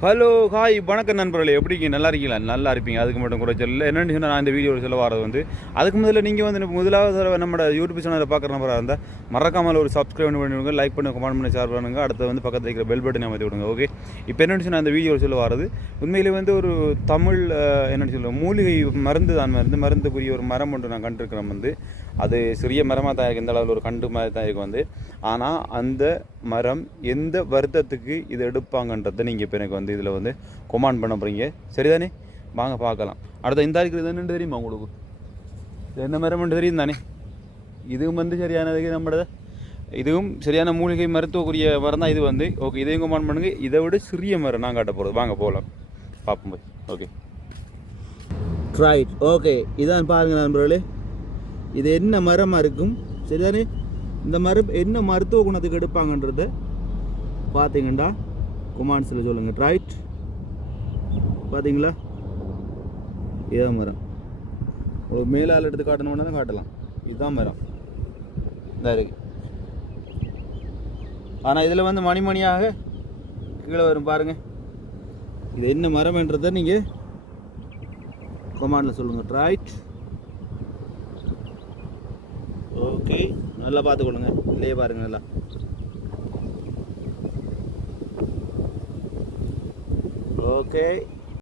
Hello hi வணக்கம் நண்பர்களே. எப்படி நல்லா இருக்கீங்களா? நல்லா இருப்பீங்க. அதுக்கு மட்டும் குறைச்சல் இல்லை என்னென்னு சொன்னால் நான் இந்த வீடியோ சொல்ல வரது வந்து அதுக்கு முதல்ல நீங்கள் வந்து முதலாவது தடவை நம்ம யூடியூப் சேனலில் பார்க்குற நம்பராக இருந்தால் மறக்காமல் ஒரு சப்ஸ்கிரைப் பண்ணி விடுங்க. லைக் பண்ணி கமெண்ட் பண்ணி ஷேர் பண்ணுங்க. அடுத்து வந்து பக்கத்தில் இருக்கிற பெல் பட்டன் அமைத்து விடுங்க ஓகே இப்போ என்னென்னு சொன்னால் அந்த வீடியோ சொல்ல வரது உண்மையிலே வந்து ஒரு தமிழ் என்னென்னு என்னன்னு சொல்லுவோம் மூலிகை மருந்து தான் மருந்து மருந்துக்குரிய ஒரு மரம் ஒன்று நான் கண்டிருக்கிறேன் வந்து. அது சிறிய மரமாக தான் இருக்குது இந்த அளவில் ஒரு கண்டு மாதிரி தான் இருக்கும் வந்து ஆனால் அந்த மரம் எந்த வருத்தத்துக்கு இது எடுப்பாங்கன்றதை நீங்கள் இப்போ எனக்கு வந்து இதில் வந்து கொமாண்ட் பண்ண போகிறீங்க சரிதானே? வாங்க பார்க்கலாம். அடுத்த இந்த இருக்கிறது என்னன்னு தெரியுமா உங்களுக்கு? இது என்ன மரம் தெரியும் தானே இதுவும் வந்து சரியானதுக்கு நம்மளோட இதுவும் சரியான மூலிகை மருத்துவக்குரிய மரம் தான் இது வந்து. ஓகே இதையும் கொமாண்ட் பண்ணுங்கள் இதை விட சிறிய மரம் நான் காட்ட போகிறது வாங்க போகலாம் பார்ப்போம் போய். ஓகே ரைட் ஓகே இதான் பாருங்கள் நண்பர்களே. இது என்ன மரமாக இருக்கும்? சரிதானே? இந்த மரம் என்ன மருத்துவ குணத்துக்கு எடுப்பாங்கன்றத பார்த்தீங்கண்டா குமான்ஸில் சொல்லுங்கள் ரைட் பார்த்தீங்களா இதான் மரம். ஒரு மேலால் எடுத்து காட்டணும்னா தான் காட்டலாம். இதுதான் மரம். இதாக இருக்கு. ஆனால் இதில் வந்து மணிமணியாக கீழே வரும் பாருங்கள் இது என்ன மரம்ன்றதை நீங்கள் கொமாண்டில் சொல்லுங்கள் ரைட் ஓகே நல்லா பார்த்துக்கொள்ளுங்க இல்லையே பாருங்க நல்லா. ஓகே.